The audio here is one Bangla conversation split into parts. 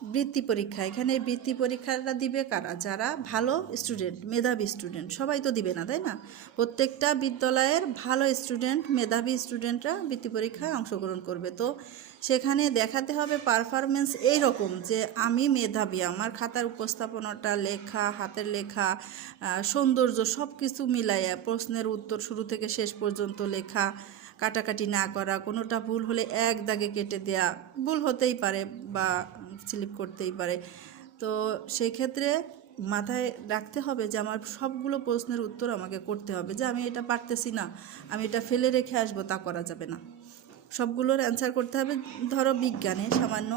বৃত্তি পরীক্ষা। এখানে বৃত্তি পরীক্ষাটা দিবে কারা? যারা ভালো স্টুডেন্ট, মেধাবী স্টুডেন্ট। সবাই তো দিবে না, তাই না? প্রত্যেকটা বিদ্যালয়ের ভালো স্টুডেন্ট, মেধাবী স্টুডেন্টরা বৃত্তি পরীক্ষায় অংশগ্রহণ করবে। তো সেখানে দেখাতে হবে পারফরমেন্স এইরকম যে আমি মেধাবী, আমার খাতার উপস্থাপনাটা, লেখা, হাতের লেখা, সৌন্দর্য সব কিছু মিলাইয়া প্রশ্নের উত্তর শুরু থেকে শেষ পর্যন্ত লেখা, কাটাকাটি না করা, কোনোটা ভুল হলে এক দাগে কেটে দেয়া, ভুল হতেই পারে বা স্লিপ করতেই পারে। তো সেই ক্ষেত্রে মাথায় রাখতে হবে যে আমার সবগুলো প্রশ্নের উত্তর আমাকে করতে হবে, যে আমি এটা পারতেছি না, আমি এটা ফেলে রেখে আসবো, তা করা যাবে না। সবগুলোর অ্যান্সার করতে হবে। ধরো বিজ্ঞানে সামান্য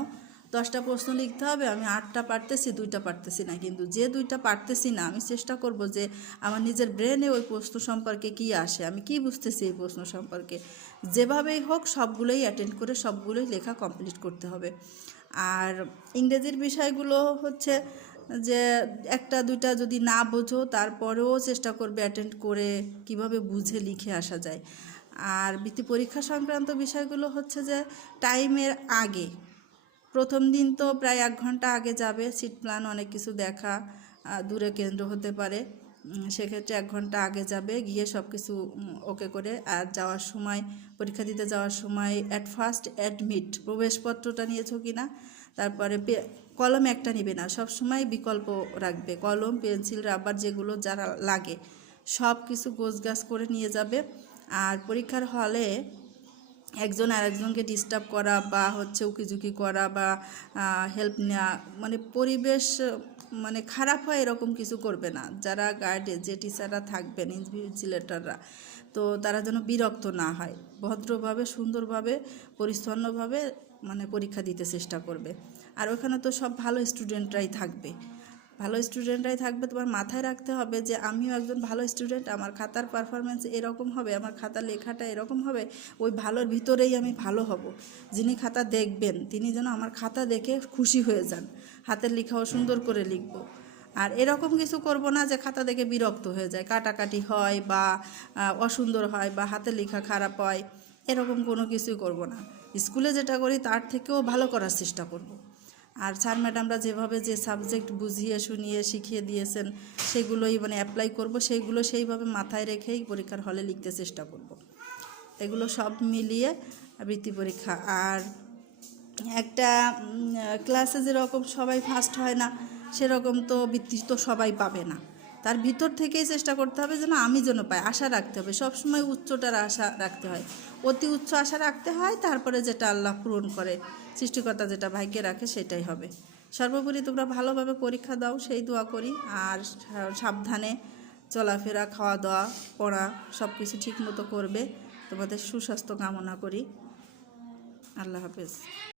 10টা প্রশ্ন লিখতে হবে, আমি 8টা পারতেছি, 2টা পারতেছি না, কিন্তু যে 2টা পারতেছি না আমি চেষ্টা করব যে আমার নিজের ব্রেনে ওই প্রশ্ন সম্পর্কে কী আসে, আমি কি বুঝতেছি এই প্রশ্ন সম্পর্কে, যেভাবেই হোক সবগুলোই অ্যাটেন্ড করে সবগুলোই লেখা কমপ্লিট করতে হবে। আর ইংরেজির বিষয়গুলো হচ্ছে যে 1টা 2টা যদি না বোঝো তারপরেও চেষ্টা করবে অ্যাটেন্ড করে কিভাবে বুঝে লিখে আসা যায়। আর বৃত্তি পরীক্ষা সংক্রান্ত বিষয়গুলো হচ্ছে যে টাইমের আগে, প্রথম দিন তো প্রায় 1 ঘন্টা আগে যাবে, সিট প্ল্যান অনেক কিছু দেখা, দূরে কেন্দ্র হতে পারে, সেক্ষেত্রে 1 ঘন্টা আগে যাবে, গিয়ে সব কিছু ওকে করে। আর যাওয়ার সময়, পরীক্ষা দিতে যাওয়ার সময় অ্যাট ফার্স্ট অ্যাডমিট প্রবেশপত্রটা নিয়েছো কি না, তারপরে কলম একটা নিবে না, সব সময় বিকল্প রাখবে, কলম, পেন্সিল, রাবার যেগুলো যারা লাগে সব কিছু গোছগাছ করে নিয়ে যাবে। আর পরীক্ষার হলে একজন আরেকজনকে ডিস্টার্ব করা বা হচ্ছে উকিঝুঁকি করা বা হেল্প নেওয়া, মানে পরিবেশ মানে খারাপ হয় এরকম কিছু করবে না। যারা গার্ডে, যে টিচাররা থাকবেন, ইনভিজিলেটররা, তো তারা যেন বিরক্ত না হয়, ভদ্রভাবে, সুন্দরভাবে, পরিচ্ছন্নভাবে মানে পরীক্ষা দিতে চেষ্টা করবে। আর ওখানে তো সব ভালো স্টুডেন্টরাই থাকবে, তোমার মাথায় রাখতে হবে যে আমিও একজন ভালো স্টুডেন্ট, আমার খাতার পারফরমেন্স এরকম হবে, আমার খাতার লেখাটা এরকম হবে, ওই ভালোর ভিতরেই আমি ভালো হব। যিনি খাতা দেখবেন তিনি যেন আমার খাতা দেখে খুশি হয়ে যান, হাতের লেখাও সুন্দর করে লিখব। আর এরকম কিছু করব না যে খাতা দেখে বিরক্ত হয়ে যায়, কাটাকাটি হয় বা অসুন্দর হয় বা হাতের লেখা খারাপ হয়, এরকম কোনো কিছুই করব না। স্কুলে যেটা করি তার থেকেও ভালো করার চেষ্টা করব। আর স্যার ম্যাডামরা যেভাবে যে সাবজেক্ট বুঝিয়ে শুনিয়ে শিখিয়ে দিয়েছেন সেগুলোই মানে অ্যাপ্লাই করব, সেইগুলো সেইভাবে মাথায় রেখেই পরীক্ষার হলে লিখতে চেষ্টা করব। এগুলো সব মিলিয়ে বৃত্তি পরীক্ষা। আর একটা ক্লাসে যেরকম সবাই ফার্স্ট হয় না, সেরকম তো বৃত্তি তো সবাই পাবে না, তার ভিতর থেকেই চেষ্টা করতে হবে যেন আমি যেন পাই, আশা রাখতে হবে, সবসময় উচ্চটার আশা রাখতে হয়, অতি উচ্চ আশা রাখতে হয়, তারপরে যেটা আল্লাহ পূরণ করে, সৃষ্টিকর্তা যেটা ভাগ্যে রাখে সেটাই হবে। সর্বোপরি তোমরা ভালোভাবে পরীক্ষা দাও সেই দোয়া করি। আর সাবধানে চলাফেরা, খাওয়া দাওয়া, পড়া সব কিছু ঠিকমতো করবে। তোমাদের সুস্বাস্থ্য কামনা করি। আল্লাহ হাফেজ।